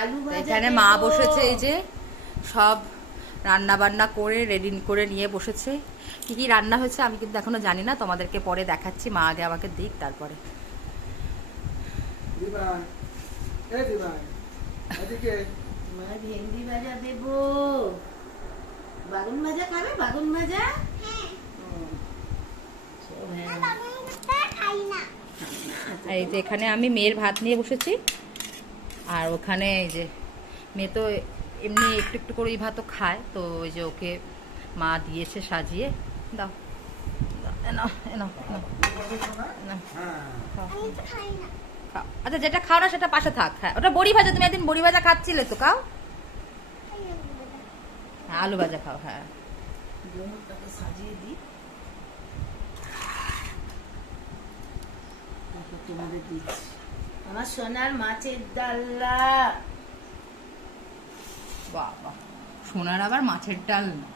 আলু ভাজা এখানে মা বসেছে, এই যে সব রান্না বান্না করে রেডি করে নিয়ে বসেছে। কি কি রান্না হয়েছে আমি কিন্তু এখনো জানি না, তোমাদেরকে পরে দেখাচ্ছি। মা আগে আমাকে দিক, তারপরে। মা ভেন্ডি ভাজা দেবো। বাগুন ভাজা খাবে? বাগুন ভাজা? আর এই যে এখানে আমি মেয়ের ভাত নিয়ে বসেছি, আর ওখানে এই যে মেয়ে তো এমনি একটু একটু করে ভাতও খায়, তো ওই যে ওকে মা দিয়েছে সাজিয়ে। দাও আচ্ছা, যেটা খাও না সেটা পাশে থাক। হ্যাঁ, ওটা বড়ি ভাজা, তুমি একদিন বড়ি ভাজা খাচ্ছিলে তো, খাও। হ্যাঁ, আলু ভাজা খাও। হ্যাঁ, সাজিয়ে দিই, তোমাদের দিচ্ছি। আমার সোনার মাছের ডাল্লা। বাহ বাহ, সোনার আবার মাছের ডাল না।